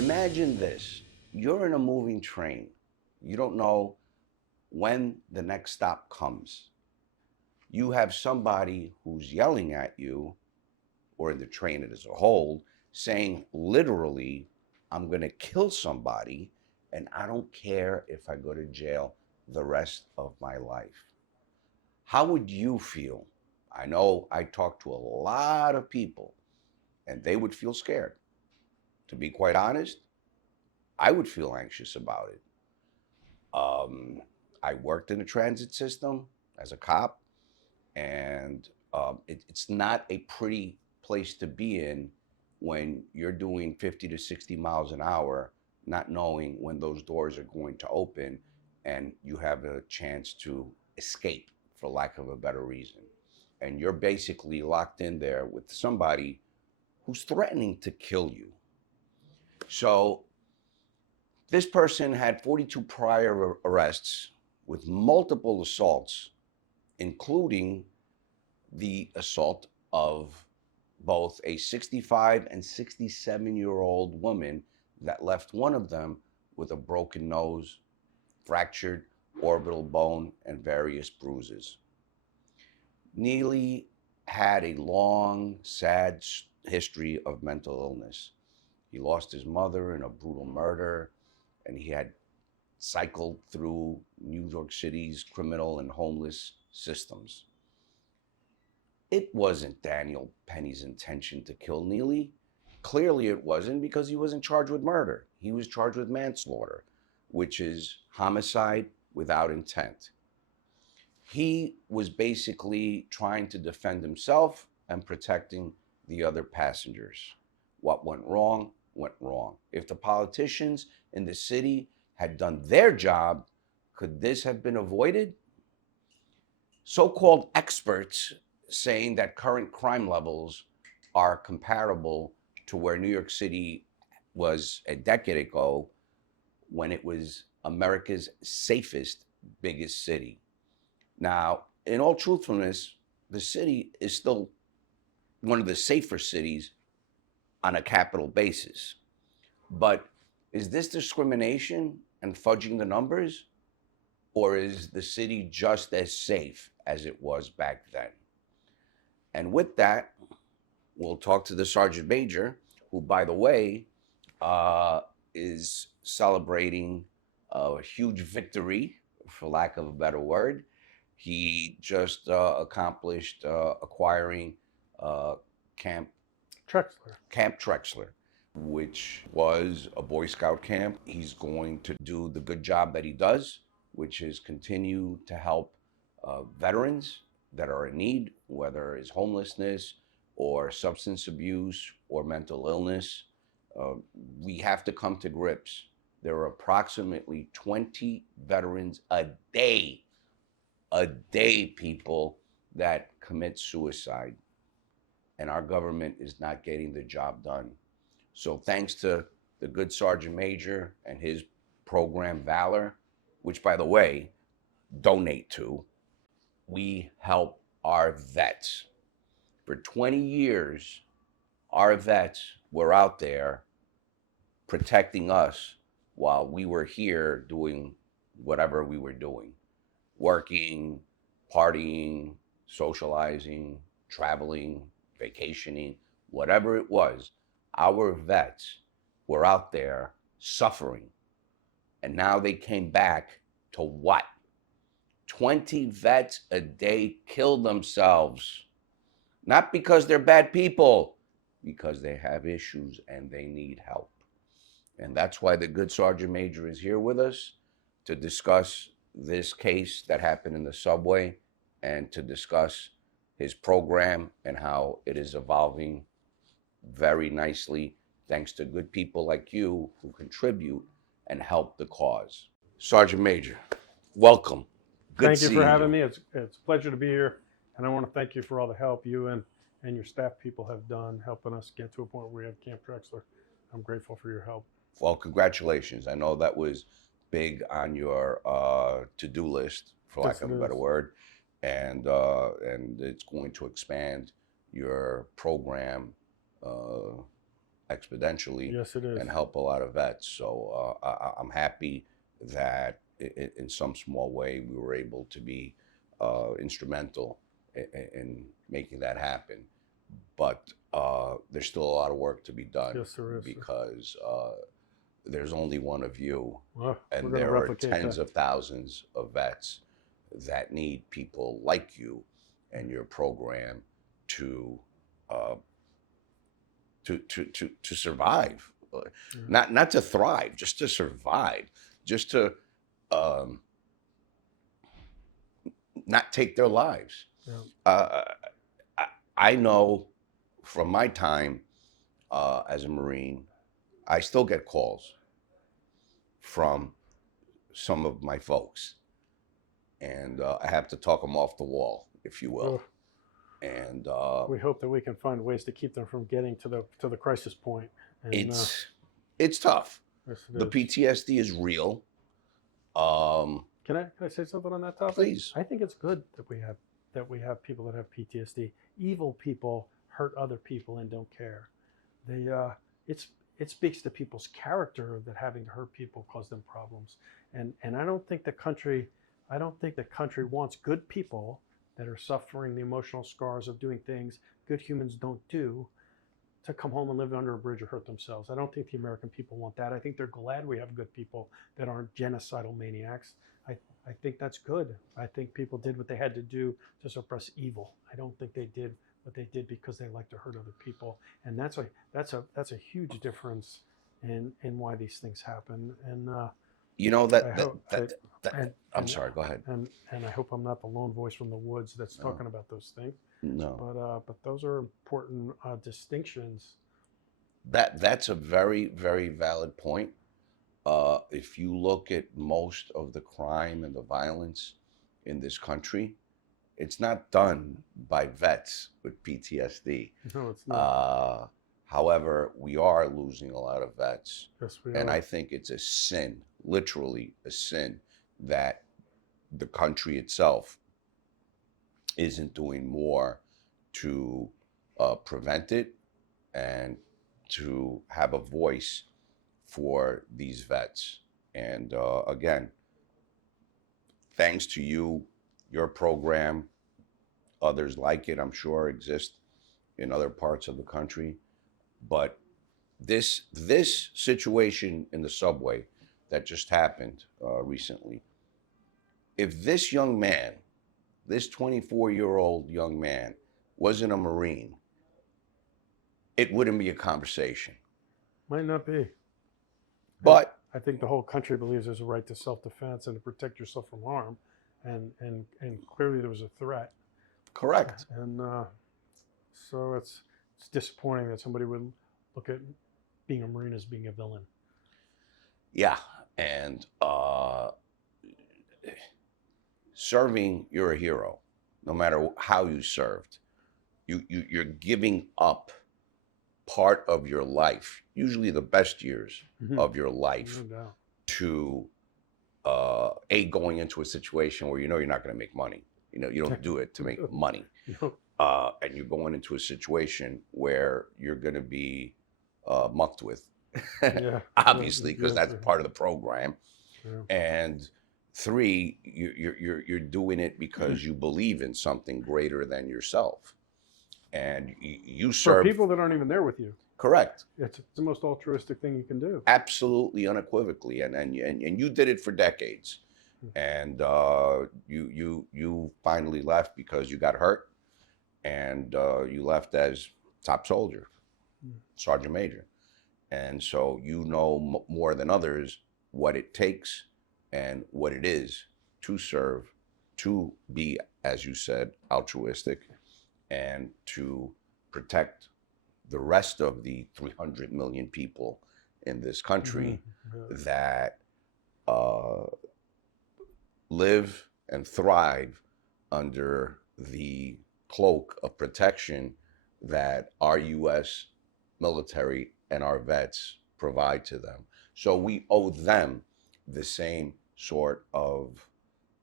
Imagine this. You're in a moving train. You don't know when the next stop comes. You have somebody who's yelling at you, or in the train as a whole, saying literally, I'm going to kill somebody and I don't care if I go to jail the rest of my life. How would you feel? I know I talked to a lot of people and they would feel scared. To be quite honest, I would feel anxious about it. Um, I worked in the transit system as a cop, and it's not a pretty place to be in when you're doing 50 to 60 miles an hour, not knowing when those doors are going to open and you have a chance to escape, for lack of a better reason. And you're basically locked in there with somebody who's threatening to kill you. So this person had 42 prior arrests with multiple assaults, including the assault of both a 65 and 67-year-old woman that left one of them with a broken nose, fractured orbital bone, and various bruises. Neely had a long, sad history of mental illness. He lost his mother in a brutal murder, and he had cycled through New York City's criminal and homeless systems. It wasn't Daniel Penny's intention to kill Neely. Clearly it wasn't, because he wasn't charged with murder. He was charged with manslaughter, which is homicide without intent. He was basically trying to defend himself and protecting the other passengers. What went wrong, went wrong. If the politicians in the city had done their job, could this have been avoided? So-called experts saying that current crime levels are comparable to where New York City was a decade ago, when it was America's safest, biggest city. Now, in all truthfulness, the city is still one of the safer cities on a capital basis. But is this discrimination and fudging the numbers? Or is the city just as safe as it was back then? And with that, we'll talk to the Sergeant Major, who, by the way, is celebrating a huge victory, for lack of a better word. He just accomplished acquiring Camp Trexler, which was a Boy Scout camp. He's going to do the good job that he does, which is continue to help veterans that are in need, whether it's homelessness or substance abuse or mental illness. We have to come to grips. There are approximately 20 veterans a day, people, that commit suicide. And our government is not getting the job done. So thanks to the good Sergeant Major and his program VALOR, which, by the way, donate to, we help our vets. For 20 years, our vets were out there protecting us while we were here doing whatever we were doing, working, partying, socializing, traveling, vacationing, whatever it was. Our vets were out there suffering. And now they came back to what? 20 vets a day killed themselves. Not because they're bad people, because they have issues and they need help. And that's why the good Sergeant Major is here with us to discuss this case that happened in the subway and to discuss his program and how it is evolving very nicely, thanks to good people like you who contribute and help the cause. Sergeant Major, welcome. Good Thank you for seeing having me. It's a pleasure to be here, and I want to thank you for all the help you and your staff people have done helping us get to a point where we have Camp Trexler. I'm grateful for your help. Well, congratulations. I know that was big on your to-do list, for lack of a better word, and it's going to expand your program exponentially Yes, it is. and help a lot of vets. So I'm happy that in some small way we were able to be instrumental in making that happen. But there's still a lot of work to be done Yes, there is. because there's only one of you, Well, we're and going to there are replicate tens that. of thousands of vets that need people like you and your program to uh, to survive, not to thrive, just to survive, just to um, not take their lives. Yeah. I, I know from my time as a Marine, I still get calls from some of my folks, and I have to talk them off the wall, if you will. Ugh. And We hope that we can find ways to keep them from getting to the crisis point. And, it's tough. yes, it The is. PTSD is real. Can I say something on that topic? Please. I think it's good that we have people that have PTSD. Evil people hurt other people and don't care. They it speaks to people's character that having to hurt people cause them problems. And I don't think the country wants good people that are suffering the emotional scars of doing things good humans don't do to come home and live under a bridge or hurt themselves. I don't think the American people want that. I think they're glad we have good people that aren't genocidal maniacs. I think that's good. I think people did what they had to do to suppress evil. I don't think they did what they did because they like to hurt other people. And that's a huge difference in why these things happen. And You know I'm and, sorry. Go ahead. and I hope I'm not the lone voice from the woods that's No. talking about those things. No, But those are important distinctions. that's a very, very valid point. If you look at most of the crime and the violence in this country, it's not done by vets with PTSD. No, it's not. However, we are losing a lot of vets, Yes, we and are. I think it's a sin, literally a sin, that the country itself isn't doing more to prevent it and to have a voice for these vets. And again, thanks to you, your program, others like it, I'm sure, exist in other parts of the country. But this situation in the subway that just happened recently, if this young man, this 24-year-old young man, wasn't a Marine, it wouldn't be a conversation. Might not be. But I think the whole country believes there's a right to self-defense and to protect yourself from harm, and clearly there was a threat. correct. And so it's disappointing that somebody would look at being a Marine as being a villain. Yeah, and serving, you're a hero, no matter how you served. You're giving up part of your life, usually the best years of your life, No doubt. to going into a situation where you know you're not going to make money. You know, you don't do it to make money, and you're going into a situation where you're going to be mucked with, Yeah. obviously, because Yeah, that's part of the program. yeah. And three, you're doing it because you believe in something greater than yourself, and you For serve. people that aren't even there with you, Correct. it's the most altruistic thing you can do. Absolutely, unequivocally, and you did it for decades, and you finally left because you got hurt, and you left as top soldier, sergeant major, and so you know more than others what it takes and what it is to serve, to be, as you said, altruistic, and to protect the rest of the 300 million people in this country that live and thrive under the cloak of protection that our U.S. military and our vets provide to them. So we owe them the same sort of,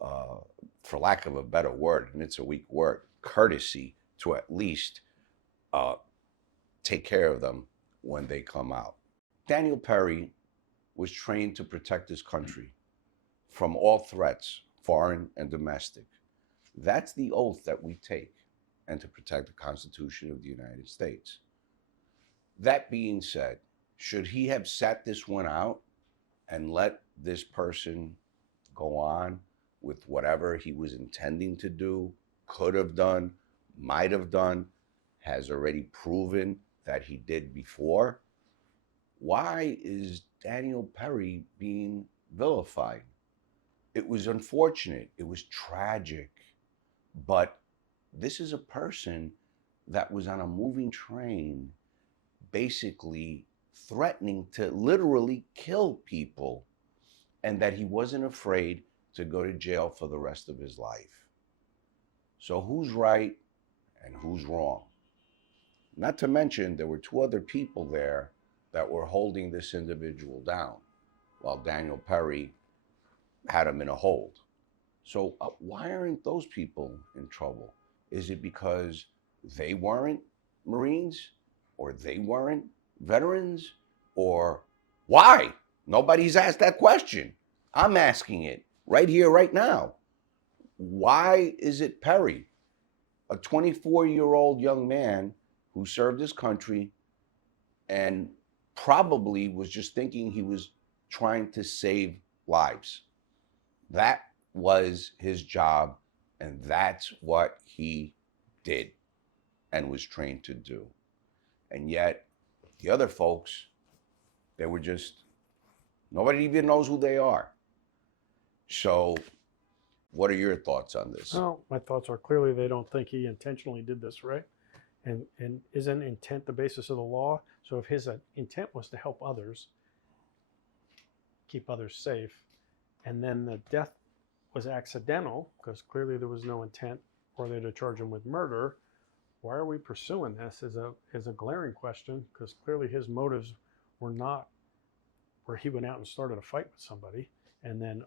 for lack of a better word, and it's a weak word, courtesy to at least take care of them when they come out. Daniel Perry was trained to protect his country from all threats, foreign and domestic. That's the oath that we take, and to protect the Constitution of the United States. That being said, should he have sat this one out and let this person go on with whatever he was intending to do, could have done, might have done, has already proven that he did before? Why is Daniel Perry being vilified? It was unfortunate. It was tragic. But this is a person that was on a moving train, basically threatening to literally kill people, and that he wasn't afraid to go to jail for the rest of his life. So who's right and who's wrong? Not to mention, there were two other people there that were holding this individual down while Daniel Perry had him in a hold. So why aren't those people in trouble? Is it because they weren't Marines, or they weren't veterans, or why? Nobody's asked that question. I'm asking it right here, right now. Why is it Perry, a 24-year-old young man who served his country and probably was just thinking he was trying to save lives? That was his job, and that's what he did and was trained to do. And yet, the other folks, they were just, nobody even knows who they are. So, what are your thoughts on this? Well, my thoughts are clearly they don't think he intentionally did this, right? And isn't intent the basis of the law? So if his intent was to help others, keep others safe, and then the death was accidental, because clearly there was no intent for they to charge him with murder, why are we pursuing this is a glaring question, because clearly his motives were not where he went out and started a fight with somebody and then,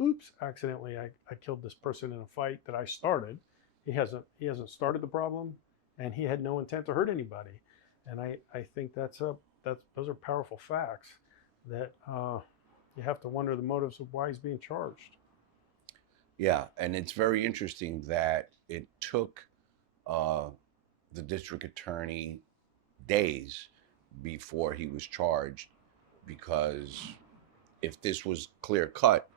oops, accidentally I killed this person in a fight that I started. He hasn't started the problem, and he had no intent to hurt anybody. And I think those are powerful facts that you have to wonder the motives of why he's being charged. Yeah, and it's very interesting that it took the district attorney days before he was charged, because if this was clear cut,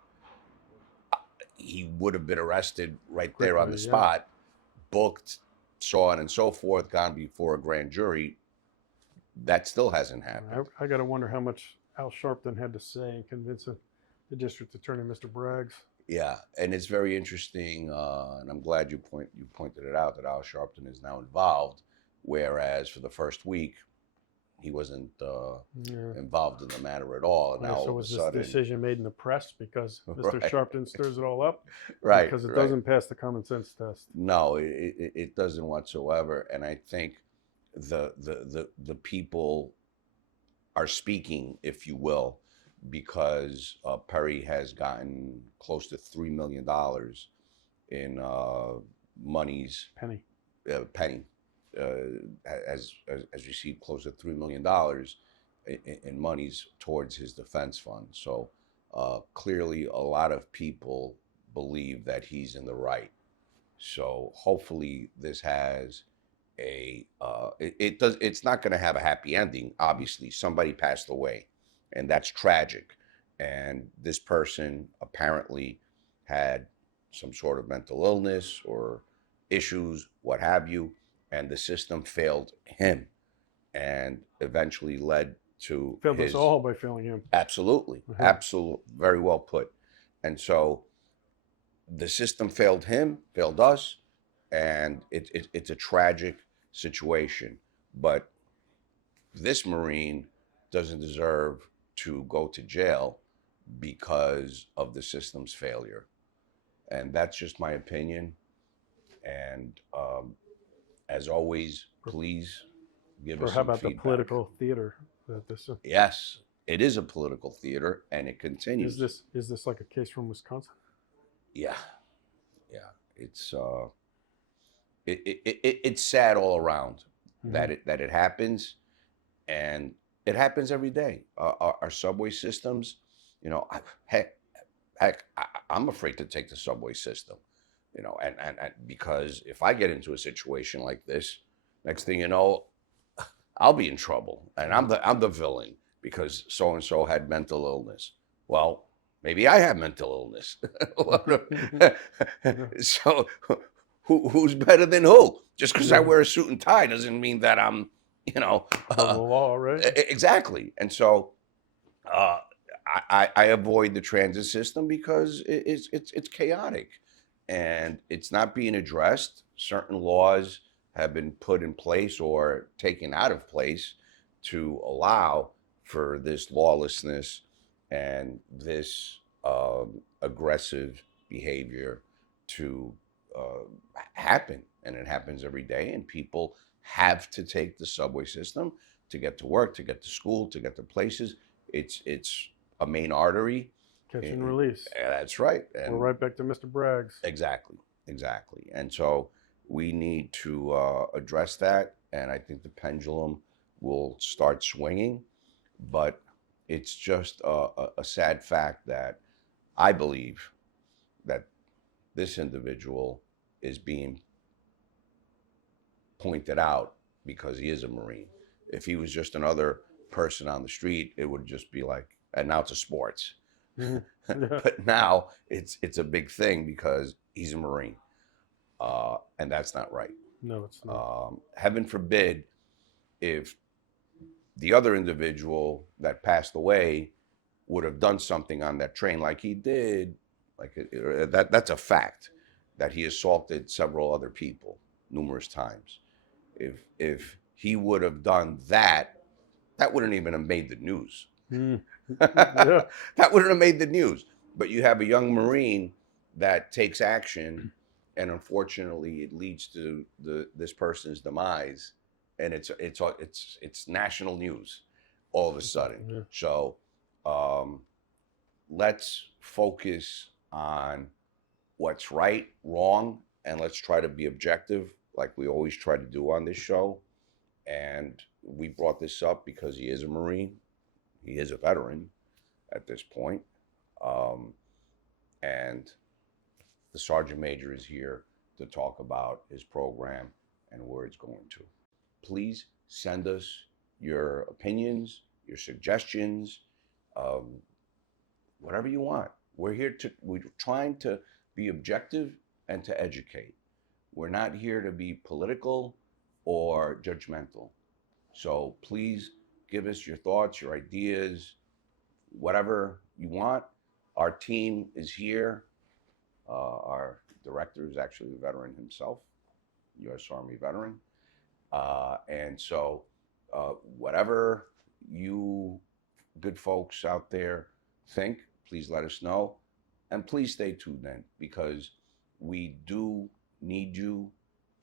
he would have been arrested right there on the spot, booked, so on and so forth, gone before a grand jury. That still hasn't happened. I got to wonder how much Al Sharpton had to say in convincing the district attorney, Mr. Braggs. Yeah, and it's very interesting, and I'm glad you pointed it out, that Al Sharpton is now involved, whereas for the first week he wasn't involved in the matter at all. And now all so of was a sudden, this decision made in the press because Mr. Right. Sharpton stirs it all up? Right. Because it doesn't pass the common sense test. No, it doesn't whatsoever. And I think the people are speaking, if you will, because Perry has gotten close to $3 million in monies. Penny has received close to $3 million in monies towards his defense fund. So clearly, a lot of people believe that he's in the right. So hopefully, this has it's not going to have a happy ending. Obviously, somebody passed away, and that's tragic. And this person apparently had some sort of mental illness or issues, what have you, and the system failed him, and eventually led to failed us all by failing him. Absolutely, absolutely, very well put. And so the system failed him, failed us, and it's a tragic situation. But this Marine doesn't deserve to go to jail because of the system's failure. And that's just my opinion. And as always, please give us some feedback. How about the political theater that this? Yes, it is a political theater, and it continues. Is this like a case from Wisconsin? Yeah. It's it's sad all around that it happens, And it happens every day. Our subway systems, you know, heck, I'm afraid to take the subway system, you know, and because if I get into a situation like this, next thing you know, I'll be in trouble, and I'm the villain because so and so had mental illness. Well, maybe I have mental illness. So who's better than who? Just because I Yeah. wear a suit and tie doesn't mean that I'm, you know, Above the law, right? exactly. And so uh, I avoid the transit system because it's chaotic and it's not being addressed. Certain laws have been put in place or taken out of place to allow for this lawlessness and this aggressive behavior to uh, happen. And it happens every day. And people have to take the subway system to get to work, to get to school, to get to places. It's a main artery. Catch and And release. that's right. We're And right back to Mr. Braggs. exactly. And so we need to address that. And I think the pendulum will start swinging. But it's just a sad fact that I believe that this individual is being pointed out because he is a Marine. If he was just another person on the street, it would just be like, and now it's a sports. Yeah. But now it's a big thing because he's a Marine, and that's not right. No, it's not. Heaven forbid if the other individual that passed away would have done something on that train like he did, like that's a fact that he assaulted several other people numerous times. If he would have done that, that wouldn't even have made the news. Mm. Yeah. That wouldn't have made the news. But you have a young Marine that takes action, and unfortunately, it leads to this person's demise, and it's national news all of a sudden. Yeah. So let's focus on what's right, wrong, and let's try to be objective, like we always try to do on this show. And we brought this up because he is a Marine. He is a veteran at this point. And the Sergeant Major is here to talk about his program and where it's going to. Please send us your opinions, your suggestions, whatever you want. We're trying to be objective and to educate. We're not here to be political or judgmental. So please give us your thoughts, your ideas, whatever you want. Our team is here. Our director is actually a veteran himself, U.S. Army veteran. And so whatever you good folks out there think, please let us know. And please stay tuned in because we do need you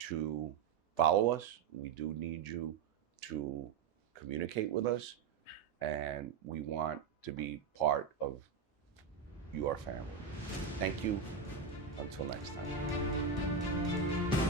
to follow us. We do need you to communicate with us. And we want to be part of your family. Thank you. Until next time.